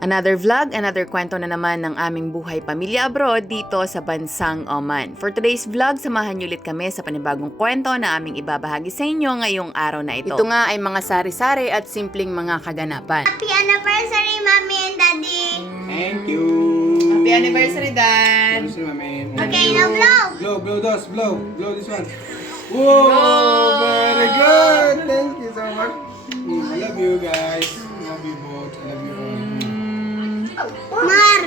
Another vlog, another kwento na naman ng aming buhay pamilya abroad dito sa bansang Oman. For today's vlog, samahan niyo ulit kami sa panibagong kwento na aming ibabahagi sa inyo ngayong araw na ito. Ito nga ay mga sari-sari at simpleng mga kaganapan. Happy anniversary, Mommy and Daddy! Thank you. Happy anniversary, Dad! This is my man. Okay, now blow! Blow this, blow this one. Whoa, very good. Thank you so much. I love you guys. I love you both. I love you all. Mar!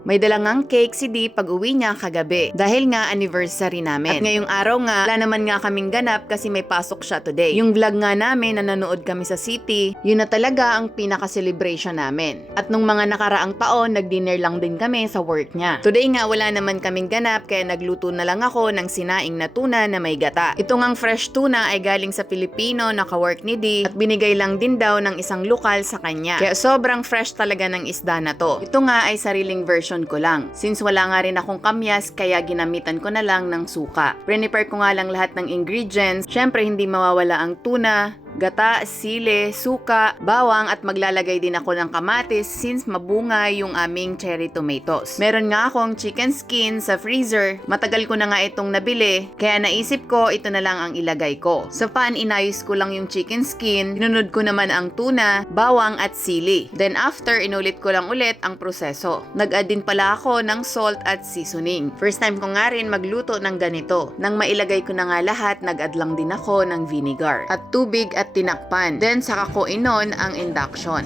May dalangang cake si Di pag-uwi niya kagabi dahil nga anniversary namin. At ngayong araw nga, wala naman nga kaming ganap kasi may pasok siya today. Yung vlog nga namin na nanood kami sa city, yun na talaga ang pinaka-celebration namin. At nung mga nakaraang taon, nag-dinner lang din kami sa work niya. Today nga, wala naman kaming ganap kaya nagluto na lang ako ng sinaing na tuna na may gata. Ito ngang fresh tuna ay galing sa Pilipino na ka-work ni Di at binigay lang din daw ng isang lokal sa kanya. Kaya sobrang fresh talaga ng isda na to. Ito nga ay sariling version ko lang. Since wala nga rin akong kamyas, kaya ginamitan ko na lang ng suka. Prepare ko nga lang lahat ng ingredients. Syempre, hindi mawawala ang tuna, gata, sili, suka, bawang at maglalagay din ako ng kamatis since mabunga yung aming cherry tomatoes. Meron nga akong chicken skin sa freezer. Matagal ko na nga itong nabili, kaya naisip ko ito na lang ang ilagay ko. Sa pan, inayos ko lang yung chicken skin, tinunod ko naman ang tuna, bawang at sili. Then after, inulit ko lang ulit ang proseso. Nag-add din pala ako ng salt at seasoning. First time ko nga rin magluto ng ganito. Nang mailagay ko na nga lahat, nag-add lang din ako ng vinegar at tubig at tinakpan. Then, saka ko inon ang induction.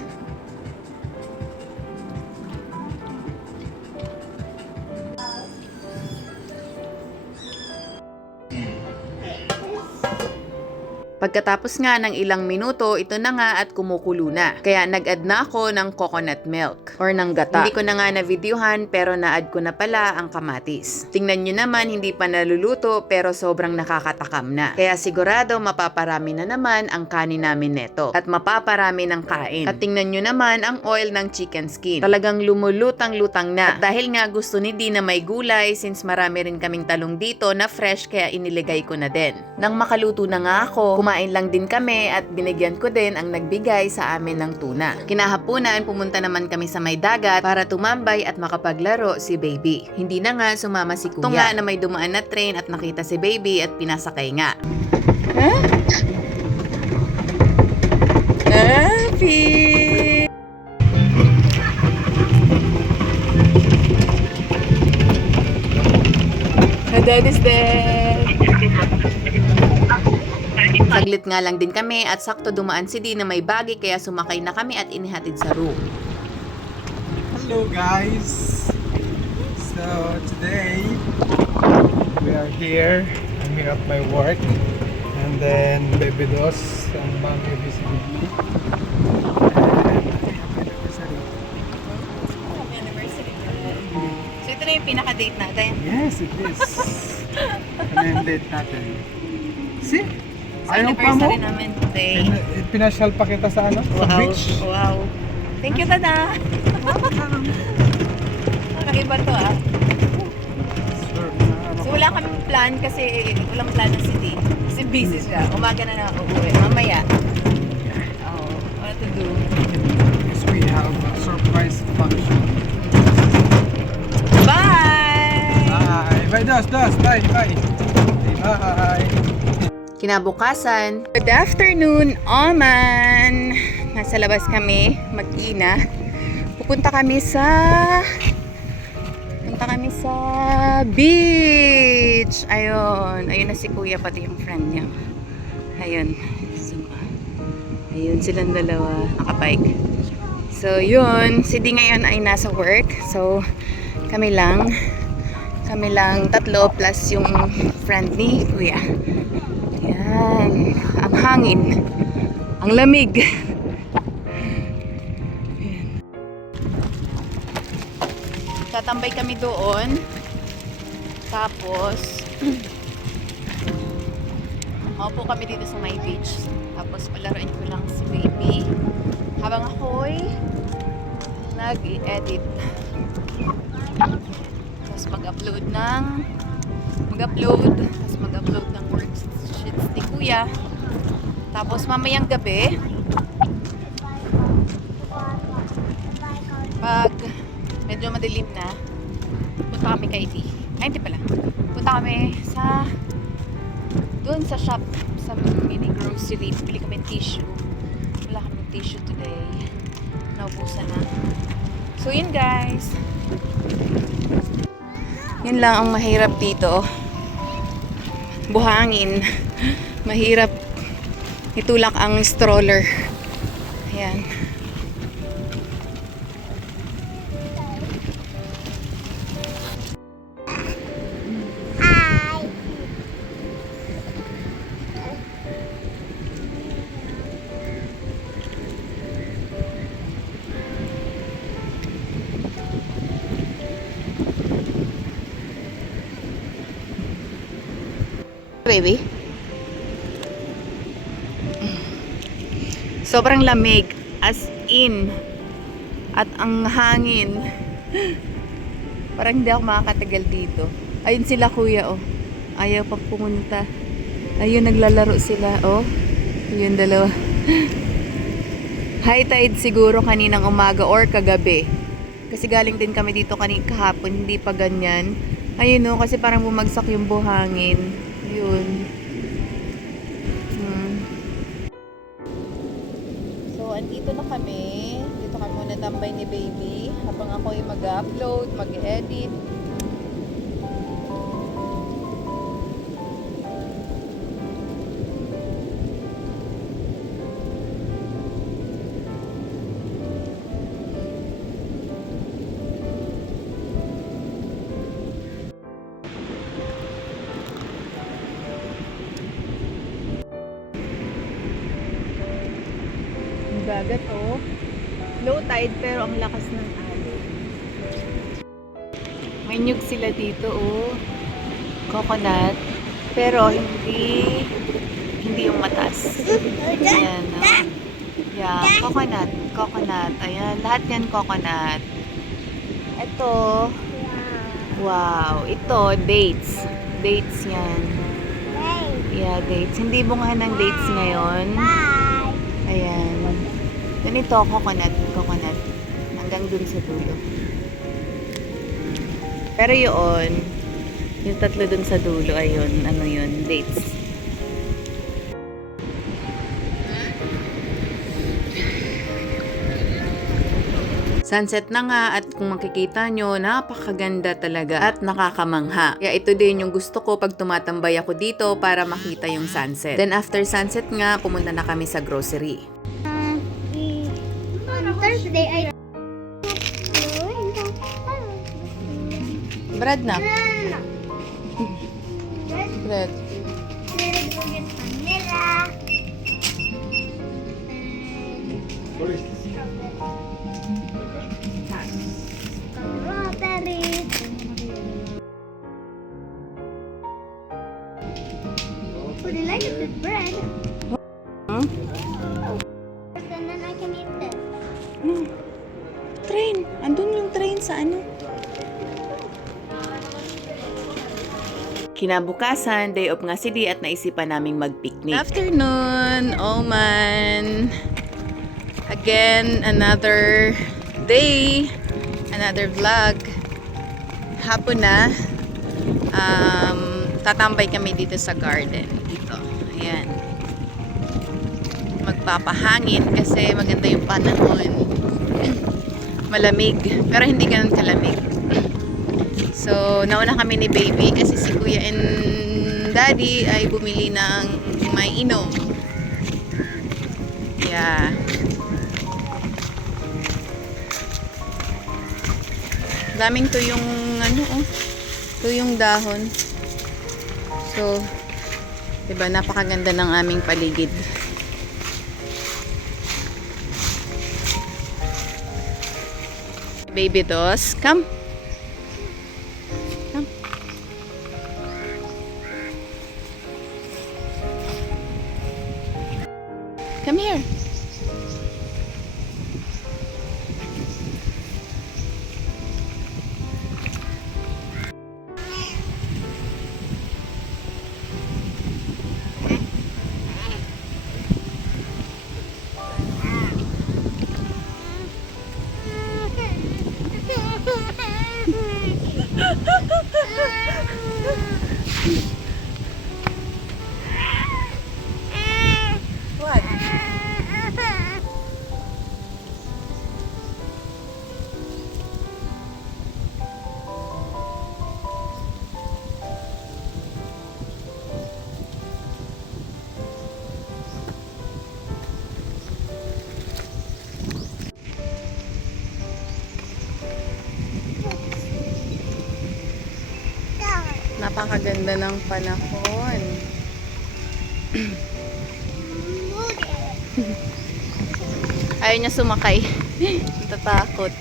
Pagkatapos nga ng ilang minuto, ito na nga at kumukulo na. Kaya nag-add na ako ng coconut milk or ng gata. Hindi ko na nga na-videohan pero na-add ko na pala ang kamatis. Tingnan nyo naman, hindi pa naluluto pero sobrang nakakatakam na. Kaya sigurado mapaparami na naman ang kanin namin neto at mapaparami ng kain. At tingnan nyo naman ang oil ng chicken skin. Talagang lumulutang-lutang na. At dahil nga gusto ni Di na may gulay since marami rin kaming talong dito na fresh kaya iniligay ko na din. Nang makaluto na nga ako, kumain lang din kami at binigyan ko din ang nagbigay sa amin ng tuna. Kinahapunan, pumunta naman kami sa may dagat para tumambay at makapaglaro si baby. Hindi na nga sumama si kuya. Ito nga na may dumaan na train at nakita si baby at pinasakay nga. Huh? Happy! My dad is there! Saglit nga lang din kami at sakto dumaan si Di na may bagi kaya sumakay na kami at inihatid sa room. Hello guys. So today we are here. I'm here at my work, and then Baby Dos and Mommy visited me. Happy anniversary. So ito na yung pinaka-date natin. Yes, it is. Ano yung date natin? See? So Ayaw pa mo? anniversary namin today. Pinasyal pa kita sa ano? Sa Wow. beach? Wow. Thank you, Dada. Kakaiba to ah. Sure. So wala kaming plan kasi walang plan na si Di. Kasi busy siya. Umaga na uuwi. Mamaya. Oh, what to do? Yes, we have a surprise function. Bye! Bye! Bye, Dos! Bye! Bye! Bye! Kinabukasan. Good afternoon, Oman! Nasa labas kami, mag-ina. Pupunta kami sa beach. Ayun na si Kuya pati yung friend niya. Ayun. So, ayun silang dalawa, nakabike. So, yun. Si Di ngayon ay nasa work. So, kami lang tatlo plus yung friend ni Kuya. Yan. Ang hangin. Ang lamig. Tatambay kami doon. Tapos, maupo kami dito sa my beach. Tapos, palaruin ko lang si baby. Habang ako'y nag-edit. Tapos, mag-upload ng worksheets ni Kuya. Tapos mamayang gabi Pag medyo madilim na, punta kami kay Iti. Ay, hindi pala. Punta kami sa doon sa shop, sa mini grocery. Bili kami tissue. Wala kami tissue today. Naubusan na. So, yun guys. Yun lang ang mahirap dito. Buhangin. Mahirap itulak ang stroller. Ayan. Hi. Baby. Sobrang lamig. As in. At ang hangin. Parang hindi ako makakatagal dito. Ayun sila kuya, oh. Ayaw pa pumunta. Ayun, naglalaro sila, oh. Ayun, dalawa. High tide siguro kaninang umaga or kagabi. Kasi galing din kami dito kahapon, hindi pa ganyan. Ayun, oh, kasi parang bumagsak yung buhangin. Yun. So, andito na kami. Dito kami muna tambay ni baby. Habang ako ay mag-upload, mag-edit. Dagat, oh. Low tide pero ang lakas ng alon. May nyug sila dito, oh. Coconut. Pero hindi yung matas. Ayan, oh. Yeah, coconut. Ayan, lahat yan coconut. Ito, wow. Ito, dates. Dates yan. Yeah, dates. Hindi bunga ng dates ngayon. Ayan. Ganito, coconut. Hanggang dun sa dulo. Pero yung tatlo dun sa dulo, ayun, ano yun, dates. Sunset na nga at kung makikita nyo, napakaganda talaga at nakakamangha. Kaya ito din yung gusto ko pag tumatambay ako dito para makita yung sunset. Then after sunset nga, pumunta na kami sa grocery. On Thursday, I... Bread na. Bread. Vanilla. Strawberry. Would you like it with bread? Huh? And then I can eat this. Train. Andun yung train sa ano? Kinabukasan, day off nga si Di at naisipan naming mag-picnic. Afternoon, Oman. Again, another day, another vlog. Hapon na. Tatambay kami dito sa garden. Dito. Ayan. Magpapahangin kasi maganda yung panahon. Malamig. Pero hindi ganun kalamig. So, nauna kami ni baby kasi si kuya and daddy ay bumili ng may inom. Yeah. Daming tuyong tuyong dahon. So, diba, napakaganda ng aming paligid. Baby Dos, come. Come. Come here. What? Napakaganda ng panahon. Ayaw niya sumakay. Natatakot.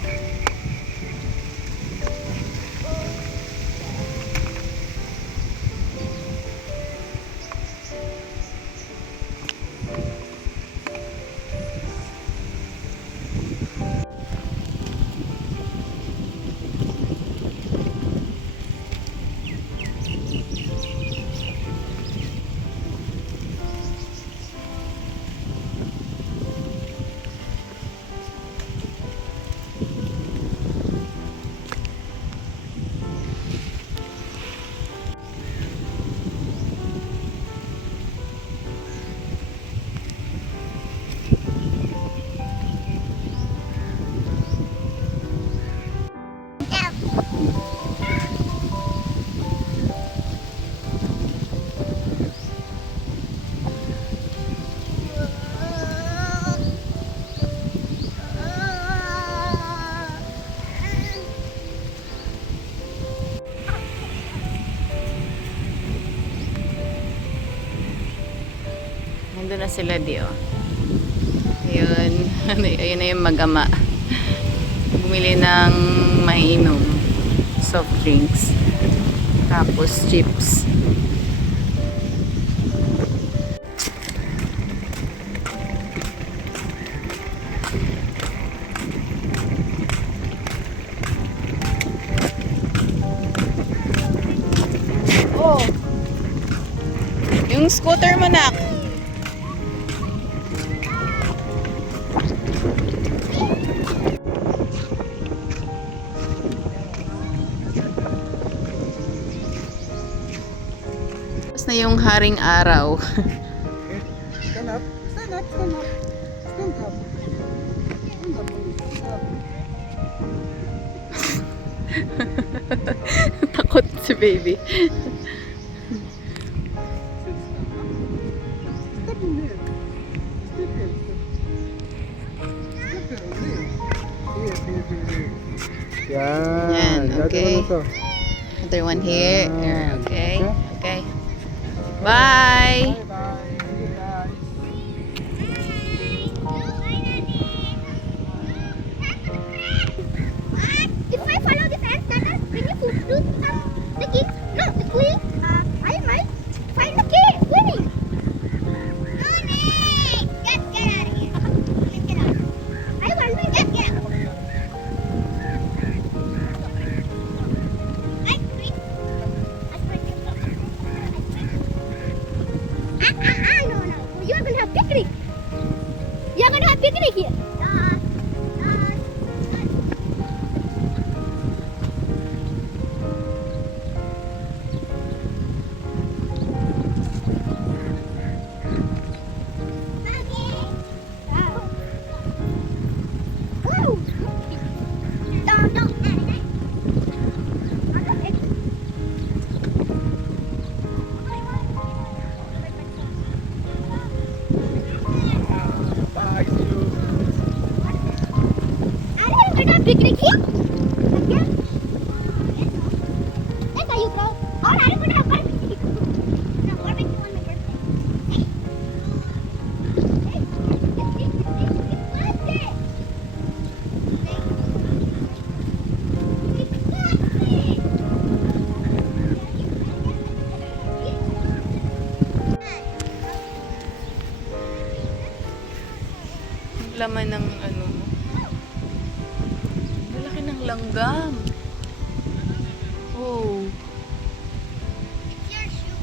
Nandun na sila di, oh. Ayun. Ayun na yung mag-ama. Bumili ng mainom. Soft drinks. Tapos chips. Oh! Yung scooter mo, nak. Tapos na yung haring araw. Stand up. Stand up. Stand up. Stand up. Stand up. Stand up. Takot si baby. Step in there. Step there. Step there. Here, here, here, here. Yan. Yan, okay. Gagawin mo to. Another one here. Yan. Okay. Okay. Bye! Bye-bye. See you guys. If I follow the fence, then I'll bring you food to the key. No, the queen. I might find the key. Winnie. No, Nick. Get out of here. Get out. I want to get out. I quit. No. You're going to have picnic. You're going to have picnic here. Bye. See you. Picnic here? Again? That's how you grow. Oh, I'm gonna have barbecue. No, barbecue on my birthday. Hey, it's Monday. It's Monday. Laman ng ano mo. Malaki ng langgam. Oh. It's your shoe.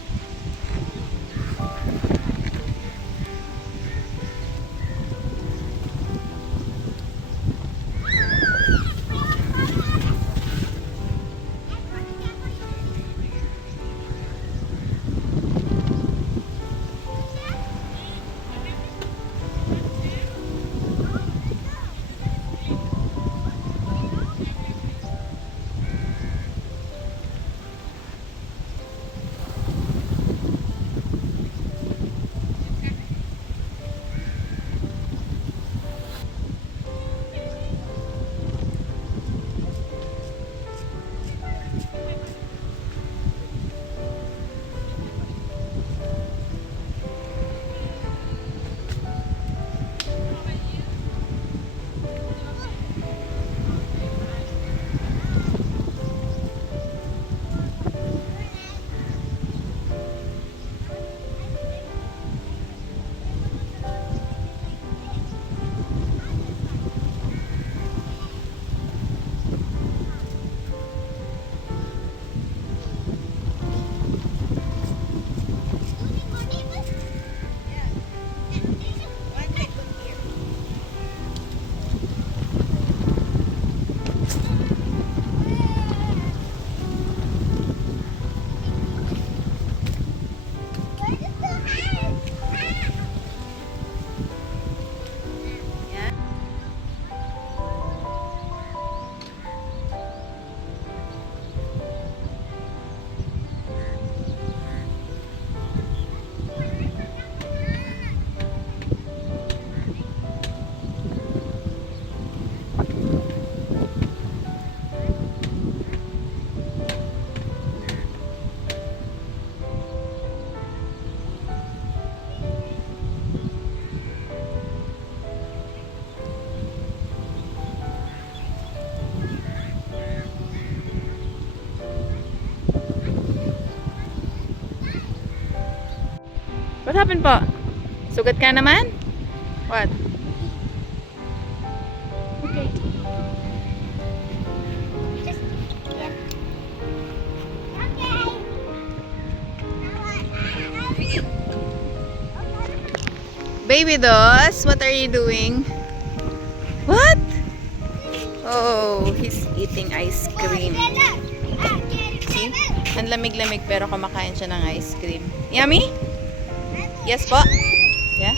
What happened po? Sugat ka naman? What? Okay. Just yeah. Okay. Baby Dos, what are you doing? What? Oh, he's eating ice cream. See? Ang lamig-lamig pero kumakain siya ng ice cream. Yummy? Yes po? Yeah?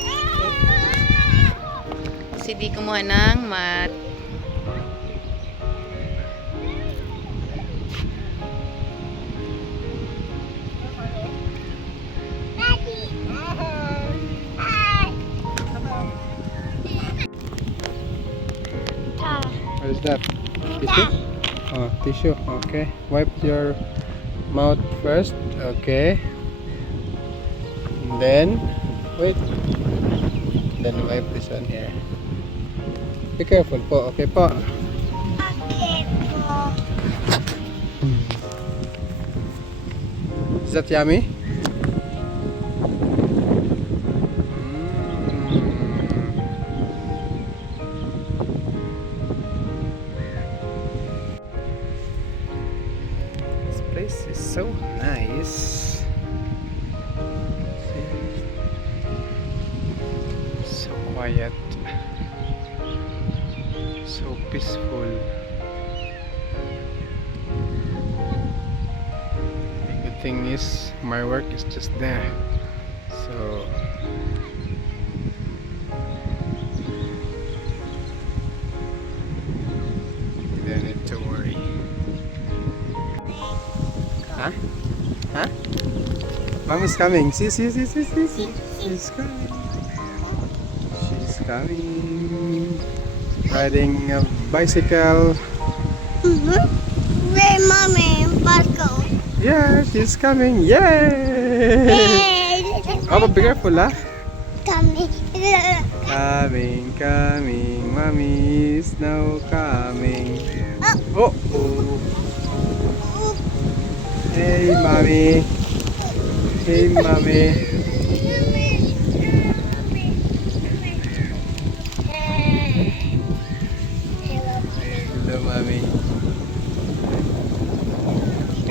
Okay. Si Di kumuha ng mat. What is that? Tissue? Oh, tissue. Okay. Wipe your mouth first. Okay. And then, wait. Then wipe this one here. Be careful po. Okay po. Is that yummy? This place is so nice. See? So quiet. So peaceful. The good thing is my work is just there. So you don't need to worry. Huh? Huh? Mommy's coming. See. She's coming. She's coming. Riding a bicycle. Where mommy? Barco. Yeah, she's coming. Yay! Hey. Oh, but be careful, ah. Coming. Coming. Mommy is now coming. Oh. Hey, mommy. Hey, mommy. Hello, mommy.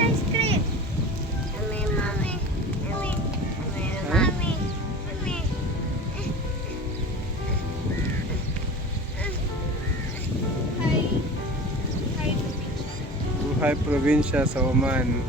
Ice cream. Mommy. Buhay probinsya sa Oman.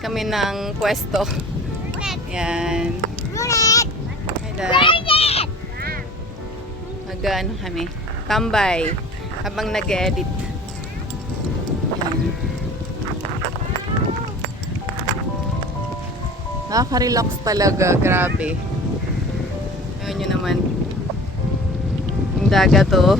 Kami ng pwesto. Yan. Hi, Dad. Mag-ano kami. Tambay. Habang nag-edit. Yan. Nakaka-relax talaga. Grabe. Ayun nyo naman. Yung dagat to.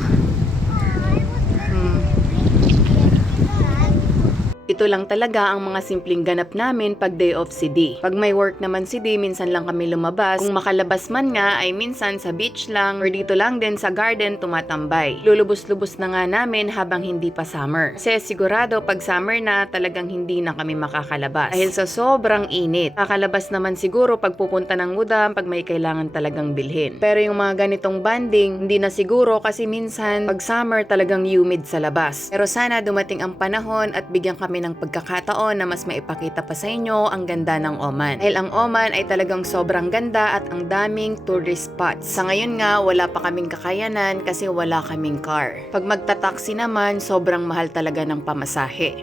Ito ganito lang talaga ang mga simpleng ganap namin pag day off si D. Pag may work naman si D, minsan lang kami lumabas. Kung makalabas man nga, ay minsan sa beach lang or dito lang din sa garden tumatambay. Lulubos-lubos na nga namin habang hindi pa summer. Kasi sigurado pag summer na, talagang hindi na kami makakalabas. Dahil sa sobrang init. Kakalabas naman siguro pag pupunta ng udam pag may kailangan talagang bilhin. Pero yung mga ganitong banding, hindi na siguro kasi minsan pag summer talagang humid sa labas. Pero sana dumating ang panahon at bigyan kami ng pagkakataon na mas maipakita pa sa inyo ang ganda ng Oman. Dahil ang Oman ay talagang sobrang ganda at ang daming tourist spots. Sa ngayon nga, wala pa kaming kakayanan kasi wala kaming car. Pag magta-taxi naman, sobrang mahal talaga ng pamasahe.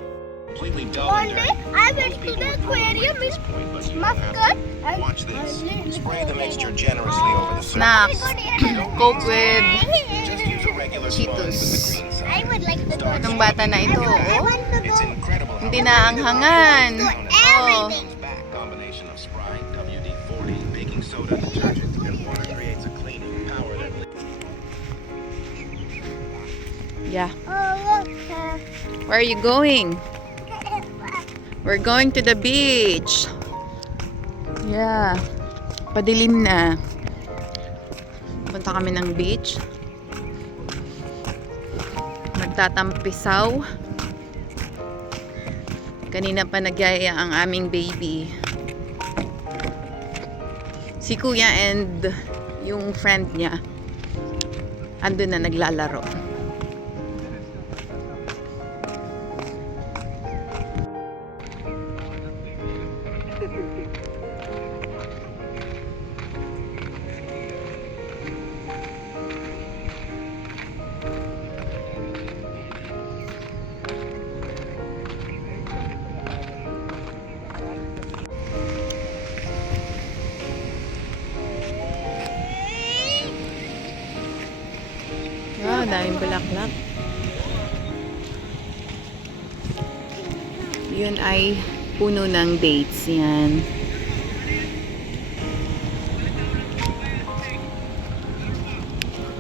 One day, I went to the aquarium in Muscat and Watch this. Spray the mixture generously over the surface. Snacks. Coke with Just use a regular sponge with the Cheetos. green side. I would like to do Itong bata na ito, I oh. want to It's do incredible how Hindi na anghangan. Oh. everything. back combination of Sprite, WD-40, baking soda, detergent, and water creates a cleaning power that Yeah. Oh, look. Where are you going? We're going to the beach. Yeah. Padilim na. Punta kami ng beach. Magtatampisaw. Kanina pa nagyaya ang aming baby. Si kuya and yung friend niya andun na naglalaro. Wow, daming bulaklak. Yun ay puno ng dates yan.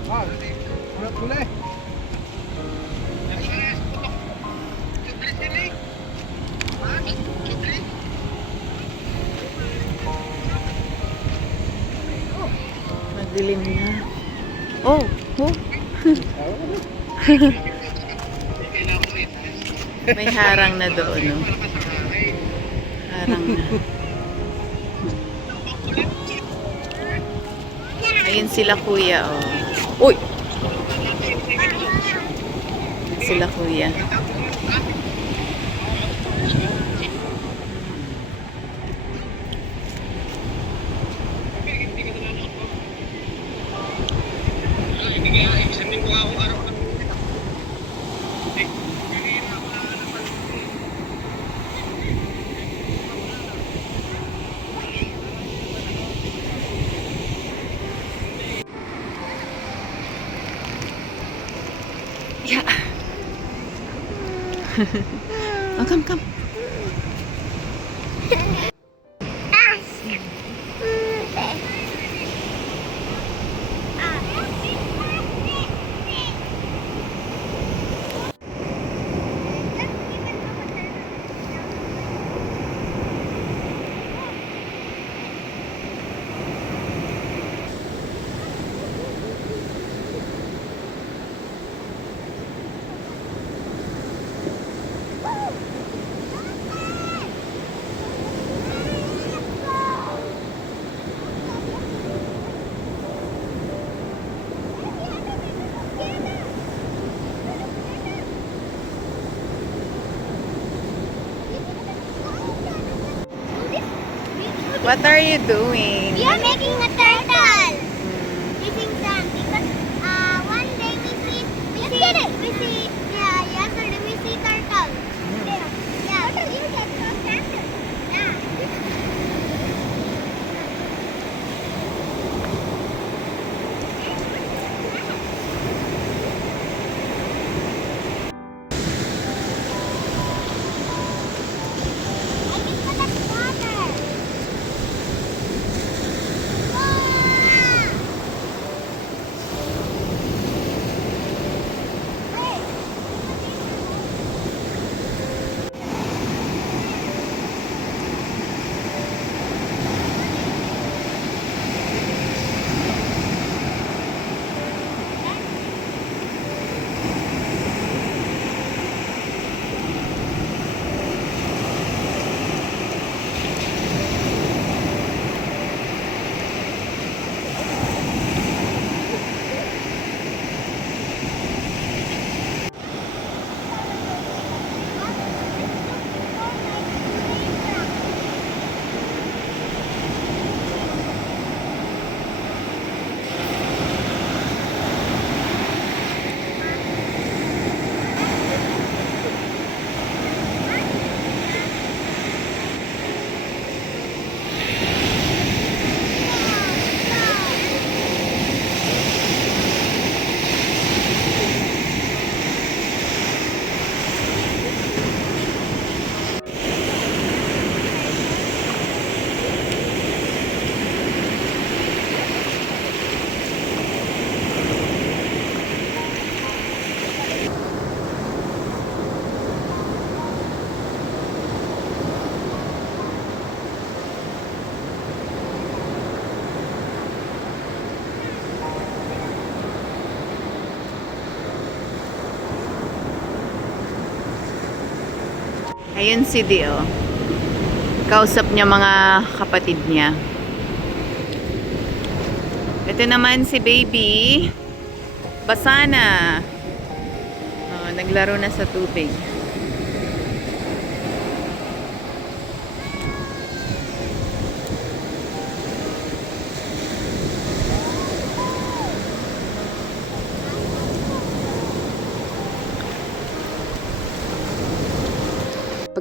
Ah, ano kulay? Madilim na. Oh, oh. May harang na doon, no? Harang na. Ayun sila kuya, oh. Uy! Sila kuya. Yeah. Oh, come. What are you doing? We are making a turtle using sand because one day we see yesterday we see turtle. Yeah. Turtle, you get sand. Yeah. I can put that water. Whoa. Ayun si Dio. Kausap niya mga kapatid niya. Ito naman si baby. Basa na. Oh, naglaro na sa tubig.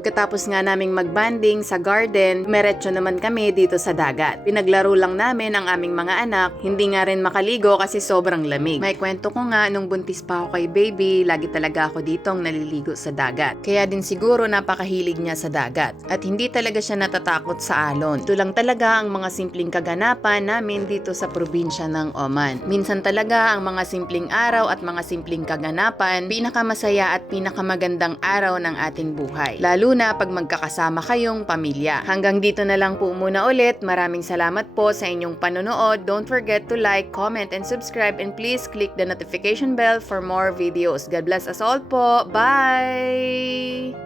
Pagkatapos nga naming magbanding sa garden, meretso naman kami dito sa dagat. Pinaglaro lang namin ang aming mga anak, hindi nga rin makaligo kasi sobrang lamig. May kwento ko nga, nung buntis pa ako kay baby, lagi talaga ako ditong naliligo sa dagat. Kaya din siguro napakahilig niya sa dagat. At hindi talaga siya natatakot sa alon. Ito lang talaga ang mga simpleng kaganapan namin dito sa probinsya ng Oman. Minsan talaga ang mga simpleng araw at mga simpleng kaganapan, pinakamasaya at pinakamagandang araw ng ating buhay. Lalo na pag magkakasama kayong pamilya. Hanggang dito na lang po muna ulit. Maraming salamat po sa inyong panonood. Don't forget to like, comment, and subscribe, and please click the notification bell for more videos. God bless us all po. Bye!